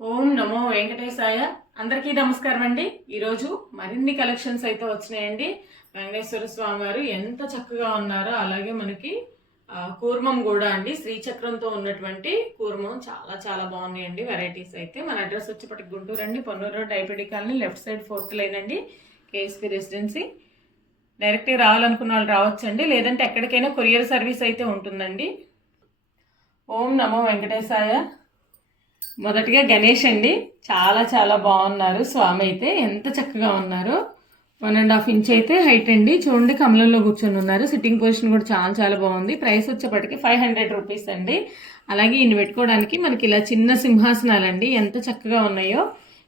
ఓం నమో వెంకటేశాయ. అందరికీ నమస్కారం అండి. ఈరోజు మరిన్ని కలెక్షన్స్ అయితే వచ్చినాయండి. వెంకటేశ్వర స్వామి వారు ఎంత చక్కగా ఉన్నారో అలాగే మనకి కూర్మం కూడా అండి, శ్రీచక్రంతో ఉన్నటువంటి కూర్మం చాలా చాలా బాగున్నాయండి. వెరైటీస్ అయితే మన అడ్రస్ వచ్చేప్పటికి గుంటూరు అండి, Ponnur road, IPD colony, left side 4th line అండి, కేఎస్పీ రెసిడెన్సీ. డైరెక్ట్గా రావాలనుకున్న వాళ్ళు రావచ్చండి, లేదంటే ఎక్కడికైనా కొరియర్ సర్వీస్ అయితే ఉంటుందండి. ఓం నమో వెంకటేశాయ. మొదటిగా గణేష్ అండి, చాలా చాలా బాగున్నారు. స్వామి అయితే ఎంత చక్కగా ఉన్నారు. 1.5 ఇంచ్ అయితే హైట్ అండి. చూడండి, కమలంలో కూర్చొని ఉన్నారు. సిట్టింగ్ పొజిషన్ కూడా చాలా చాలా బాగుంది. ప్రైస్ వచ్చేప్పటికి 500 రూపీస్ అండి. అలాగే ఈయన పెట్టుకోవడానికి మనకి ఇలా చిన్న సింహాసనాలండి, ఎంత చక్కగా ఉన్నాయో.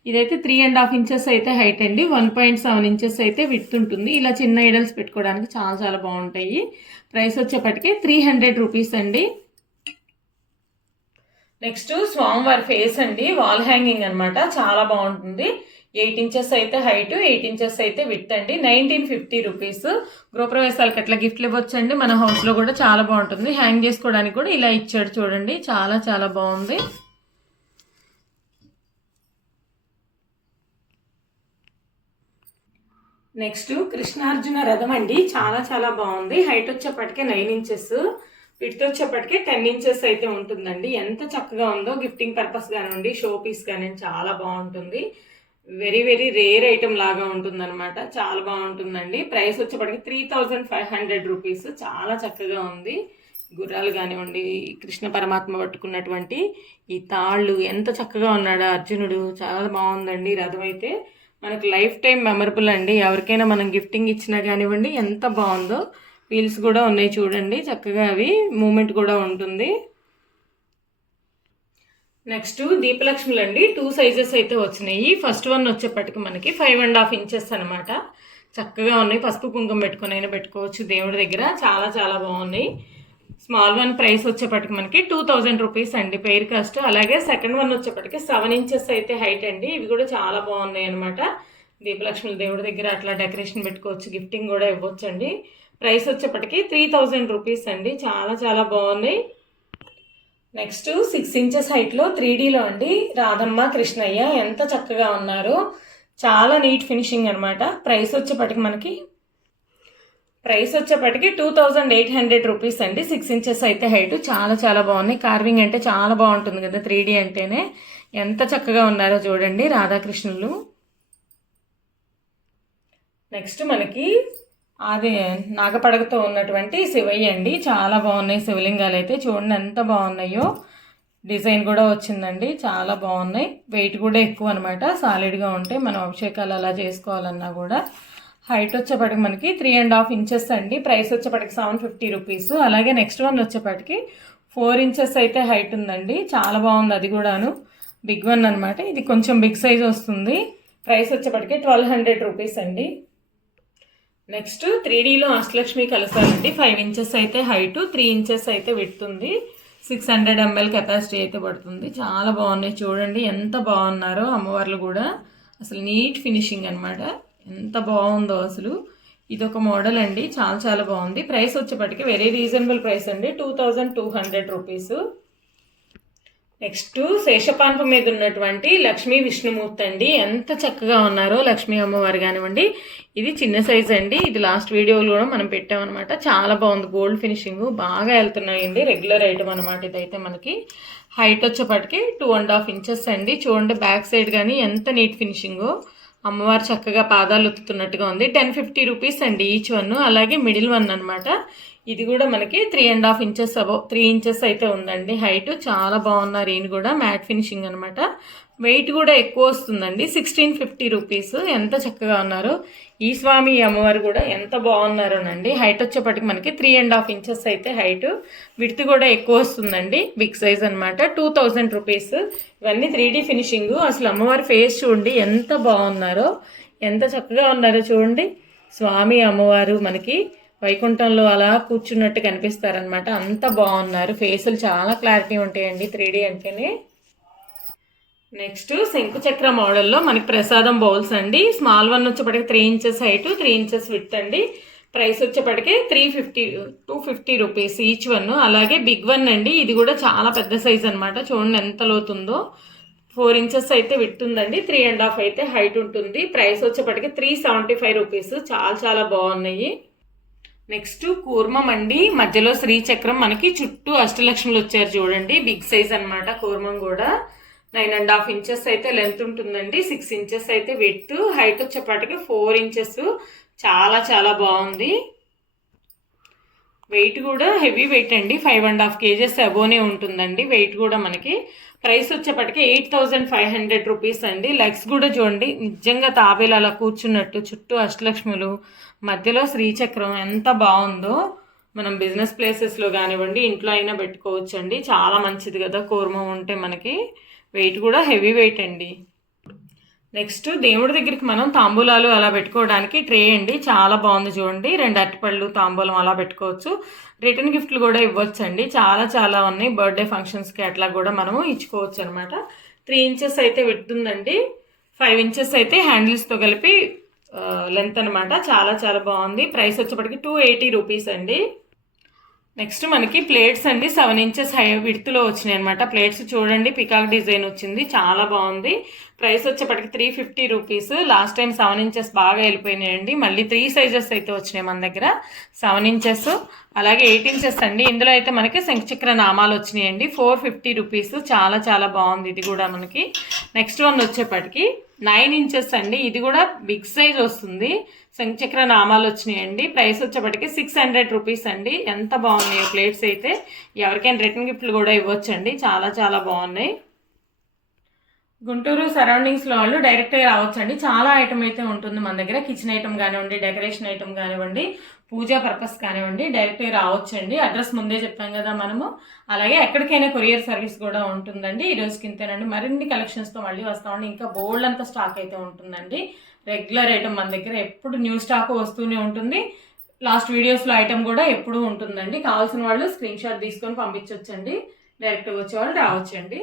ఇదైతే 3.5 ఇంచెస్ అయితే హైట్ అండి, 1.7 ఇంచెస్ అయితే విడ్త్ ఉంటుంది. ఇలా చిన్న ఐడల్స్ పెట్టుకోవడానికి చాలా చాలా బాగుంటాయి. ప్రైస్ వచ్చేప్పటికి 300 రూపీస్ అండి. నెక్స్ట్ స్వామివారి ఫేస్ అండి, వాల్ హ్యాంగింగ్ అనమాట, చాలా బాగుంటుంది. 8 ఇంచెస్ అయితే హైట్, 8 ఇంచెస్ అయితే విడ్త్ అండి. 1950 రూపీస్. గృహప్రవేశాలకు ఎట్లా గిఫ్ట్లు ఇవ్వచ్చండి, మన హౌస్లో కూడా చాలా బాగుంటుంది. హ్యాంగ్ చేసుకోవడానికి కూడా ఇలా ఇచ్చాడు చూడండి, చాలా చాలా బాగుంది. నెక్స్ట్ కృష్ణార్జున రథం అండి, చాలా చాలా బాగుంది. హైట్ వచ్చేప్పటికే 9 ఇంచెస్, విడ్త్ వచ్చేప్పటికే 10 ఇంచెస్ అయితే ఉంటుందండి. ఎంత చక్కగా ఉందో, గిఫ్టింగ్ పర్పస్ కానివ్వండి, షో పీస్ కానివ్వండి, చాలా బాగుంటుంది. వెరీ వెరీ రేర్ ఐటమ్ లాగా ఉంటుంది అనమాట, చాలా బాగుంటుందండి. ప్రైస్ వచ్చేప్పటికి 3500 రూపీస్. చాలా చక్కగా ఉంది. గుర్రాలు కానివ్వండి, కృష్ణ పరమాత్మ పట్టుకున్నటువంటి ఈ తాళ్ళు, ఎంత చక్కగా ఉన్నాడు అర్జునుడు, చాలా బాగుందండి. రథం అయితే మనకు లైఫ్ టైం మెమరబుల్ అండి. ఎవరికైనా మనం గిఫ్టింగ్ ఇచ్చినా కానివ్వండి, ఎంత బాగుందో. వీల్స్ కూడా ఉన్నాయి చూడండి, చక్కగా అవి మూమెంట్ కూడా ఉంటుంది. నెక్స్ట్ దీపలక్ష్ములు అండి, 2 సైజెస్ అయితే వచ్చినాయి. ఫస్ట్ వన్ వచ్చేప్పటికి మనకి 5.5 ఇంచెస్ అనమాట. చక్కగా ఉన్నాయి. పసుపు కుంకుమ పెట్టుకుని అయినా పెట్టుకోవచ్చు దేవుడి దగ్గర, చాలా చాలా బాగున్నాయి. స్మాల్ వన్ ప్రైస్ వచ్చేప్పటికి మనకి 2000 రూపీస్ అండి, పెయిర్ కాస్ట్. అలాగే సెకండ్ వన్ వచ్చేప్పటికి 7 ఇంచెస్ అయితే హైట్ అండి. ఇవి కూడా చాలా బాగున్నాయి అనమాట. దీపలక్ష్ముల దేవుడి దగ్గర అట్లా డెకరేషన్ పెట్టుకోవచ్చు, గిఫ్టింగ్ కూడా ఇవ్వచ్చు అండి. ప్రైస్ వచ్చేప్పటికి 3000 రూపీస్ అండి, చాలా చాలా బాగున్నాయి. నెక్స్ట్ 6 ఇంచెస్ హైట్లో 3Dలో అండి, రాధమ్మ కృష్ణయ్య ఎంత చక్కగా ఉన్నారు. చాలా నీట్ ఫినిషింగ్ అనమాట. ప్రైస్ వచ్చేప్పటికి 2800 రూపీస్ అండి. 6 ఇంచెస్ అయితే హైట్, చాలా చాలా బాగున్నాయి. కార్వింగ్ అంటే చాలా బాగుంటుంది కదా, 3D అంటేనే. ఎంత చక్కగా ఉన్నారో చూడండి రాధాకృష్ణులు. నెక్స్ట్ మనకి అదే నాగపడగతో ఉన్నటువంటి శివయ్య అండి, చాలా బాగున్నాయి. శివలింగాలు అయితే చూడండి ఎంత బాగున్నాయో. డిజైన్ కూడా వచ్చిందండి, చాలా బాగున్నాయి. వెయిట్ కూడా ఎక్కువ అనమాట, సాలిడ్గా ఉంటాయి. మనం అభిషేకాలు అలా చేసుకోవాలన్నా కూడా. హైట్ వచ్చేప్పటికి మనకి 3.5 ఇంచెస్ అండి. ప్రైస్ వచ్చేప్పటికి 750 రూపీస్. అలాగే నెక్స్ట్ వన్ వచ్చేప్పటికి 4 ఇంచెస్ అయితే హైట్ ఉందండి, చాలా బాగుంది. అది కూడాను బిగ్ వన్ అనమాట. ఇది కొంచెం బిగ్ సైజ్ వస్తుంది. ప్రైస్ వచ్చేప్పటికి 1200 రూపీస్ అండి. నెక్స్ట్ 3Dలో అష్టలక్ష్మి కలసాలండి, 5 ఇంచెస్ అయితే హైట్, 3 ఇంచెస్ అయితే విడుతుంది. 600 ml కెపాసిటీ అయితే పడుతుంది. చాలా బాగున్నాయి చూడండి, ఎంత బాగున్నారో అమ్మవార్లు కూడా. అసలు నీట్ ఫినిషింగ్ అనమాట, ఎంత బాగుందో అసలు. ఇదొక మోడల్ అండి, చాలా చాలా బాగుంది. ప్రైస్ వచ్చేప్పటికి వెరీ రీజనబుల్ ప్రైస్ అండి, 2200 రూపీస్. నెక్స్ట్ శేషపాన్పు మీద ఉన్నటువంటి లక్ష్మీ విష్ణుమూర్తి అండి, ఎంత చక్కగా ఉన్నారో. లక్ష్మీ అమ్మవారు కానివ్వండి. ఇది చిన్న సైజ్ అండి, ఇది లాస్ట్ వీడియోలో కూడా మనం పెట్టామన్నమాట. చాలా బాగుంది, గోల్డ్ ఫినిషింగ్ బాగా వెళ్తున్నాయండి. రెగ్యులర్ ఐటమ్ అనమాట ఇదైతే. మనకి హైట్ వచ్చేప్పటికి 2.5 ఇంచెస్ అండి. చూడండి బ్యాక్ సైడ్ కానీ ఎంత నీట్ ఫినిషింగో. అమ్మవారు చక్కగా పాదాలు ఉత్తుతున్నట్టుగా ఉంది. 1050 రూపీస్ అండి ఈచ్ వన్. అలాగే మిడిల్ వన్ అనమాట, ఇది కూడా మనకి 3.5 ఇంచెస్ 3 ఇంచెస్ అయితే ఉందండి హైట్. చాలా బాగున్నారు. ఈయన కూడా మ్యాట్ ఫినిషింగ్ అనమాట. వెయిట్ కూడా ఎక్కువ వస్తుందండి. 1650 రూపీస్. ఎంత చక్కగా ఉన్నారు. ఈ స్వామి అమ్మవారు కూడా ఎంత బాగున్నారోనండి. హైట్ వచ్చేప్పటికి మనకి 3.5 ఇంచెస్ అయితే హైట్, విడ్త్ కూడా ఎక్కువ వస్తుందండి, బిగ్ సైజ్ అనమాట. 2000 రూపీస్. ఇవన్నీ 3D ఫినిషింగ్. అసలు అమ్మవారి ఫేస్ చూడండి ఎంత బాగున్నారో, ఎంత చక్కగా ఉన్నారో చూడండి. స్వామి అమ్మవారు మనకి వైకుంఠంలో అలా కూర్చున్నట్టు కనిపిస్తారనమాట, అంత బాగున్నారు. ఫేసులు చాలా క్లారిటీ ఉంటాయండి 3D అంటేనే. నెక్స్ట్ శంకుచక్ర మోడల్లో మనకి ప్రసాదం బౌల్స్ అండి. స్మాల్ వన్ వచ్చేప్పటికి 3 ఇంచెస్ హైట్, 3 ఇంచెస్ విడ్త్ అండి. ప్రైస్ వచ్చేప్పటికి 250 రూపీస్ ఈచ్ వన్. అలాగే బిగ్ వన్ అండి, ఇది కూడా చాలా పెద్ద సైజ్ అనమాట. చూడండి ఎంత లోతుందో. 4 ఇంచెస్ అయితే విడ్త్ ఉందండి, 3.5 అయితే హైట్ ఉంటుంది. ప్రైస్ వచ్చేప్పటికి 375 రూపీస్. చాలా చాలా బాగున్నాయి. నెక్స్ట్ కూర్మం అండి, మధ్యలో శ్రీచక్రం, మనకి చుట్టూ అష్టలక్ష్ములు వచ్చారు చూడండి. బిగ్ సైజ్ అనమాట. కూర్మం కూడా 9.5 ఇంచెస్ అయితే లెంత్ ఉంటుందండి, 6 ఇంచెస్ అయితే విడ్త్, హైట్ వచ్చేప్పటికి 4 ఇంచెస్. చాలా చాలా బాగుంది. వెయిట్ కూడా హెవీ వెయిట్ అండి, 5.5 kgs అబోనే ఉంటుందండి వెయిట్ కూడా మనకి. ప్రైస్ వచ్చేప్పటికి 8500 రూపీస్ అండి. లెగ్స్ కూడా చూడండి, నిజంగా తాబేలు అలా కూర్చున్నట్టు, చుట్టూ అష్టలక్ష్ములు, మధ్యలో శ్రీచక్రం, ఎంత బాగుందో. మనం బిజినెస్ ప్లేసెస్లో కానివ్వండి, ఇంట్లో అయినా పెట్టుకోవచ్చు అండి. చాలా మంచిది కదా కూర్మం ఉంటే మనకి. వెయిట్ కూడా హెవీ వెయిట్ అండి. నెక్స్ట్ దేవుడి దగ్గరికి మనం తాంబూలాలు అలా పెట్టుకోవడానికి ట్రే అండి. చాలా బాగుంది చూడండి. 2 అరటిపళ్ళు తాంబూలం అలా పెట్టుకోవచ్చు. రిటర్న్ గిఫ్ట్లు కూడా ఇవ్వచ్చు అండి. చాలా చాలా ఉన్నాయి. బర్త్డే ఫంక్షన్స్కి అట్లా కూడా మనము ఇచ్చుకోవచ్చు అనమాట. 3 ఇంచెస్ అయితే విడుతుందండి, 5 ఇంచెస్ అయితే హ్యాండిల్స్తో కలిపి లెంత్ అనమాట. చాలా చాలా బాగుంది. ప్రైస్ వచ్చేప్పటికి 280 రూపీస్ అండి. నెక్స్ట్ మనకి ప్లేట్స్ అండి, 7 ఇంచెస్ హై విడ్త్లో వచ్చినాయి అనమాట. ప్లేట్స్ చూడండి, పికాక్ డిజైన్ వచ్చింది, చాలా బాగుంది. ప్రైస్ వచ్చేప్పటికి 350 రూపీస్. లాస్ట్ టైం 7 ఇంచెస్ బాగా వెళ్ళిపోయినాయండి. మళ్ళీ 3 సైజెస్ అయితే వచ్చినాయి మన దగ్గర. 7 ఇంచెస్ అలాగే 8 ఇంచెస్ అండి. ఇందులో అయితే మనకి శంఖచక్ర నామాలు వచ్చినాయండి. 450 రూపీస్. చాలా చాలా బాగుంది ఇది కూడా మనకి. నెక్స్ట్ వన్ వచ్చేప్పటికి 9 ఇంచెస్ అండి. ఇది కూడా బిగ్ సైజ్ వస్తుంది. శంఖచక్ర నామాలు వచ్చినాయండి. ప్రైస్ వచ్చేప్పటికి 600 రూపీస్ అండి. ఎంత బాగున్నాయి ప్లేట్స్ అయితే. ఎవరికైనా రిటర్న్ గిఫ్ట్లు కూడా ఇవ్వచ్చండి. చాలా చాలా బాగున్నాయి. గుంటూరు సరౌండింగ్స్లో వాళ్ళు డైరెక్ట్గా రావచ్చండి. చాలా ఐటమ్ అయితే ఉంటుంది మన దగ్గర. కిచెన్ ఐటమ్ కానివ్వండి, డెకరేషన్ ఐటమ్ కానివ్వండి, పూజా పర్పస్ కానివ్వండి, డైరెక్ట్గా రావచ్చండి. అడ్రస్ ముందే చెప్పాం కదా మనము. అలాగే ఎక్కడికైనా కొరియర్ సర్వీస్ కూడా ఉంటుందండి. ఈ రోజుకి ఇంతేనండి. మరిన్ని కలెక్షన్స్తో మళ్ళీ వస్తామండి. ఇంకా బోల్డ్ అంత స్టాక్ అయితే ఉంటుందండి. రెగ్యులర్ ఐటమ్ మన దగ్గర ఎప్పుడు న్యూ స్టాక్ వస్తూనే ఉంటుంది. లాస్ట్ వీడియోస్లో ఐటమ్ కూడా ఎప్పుడూ ఉంటుందండి. కావాల్సిన వాళ్ళు స్క్రీన్ షాట్ తీసుకొని పంపించవచ్చండి. డైరెక్ట్గా వచ్చే వాళ్ళు రావచ్చండి.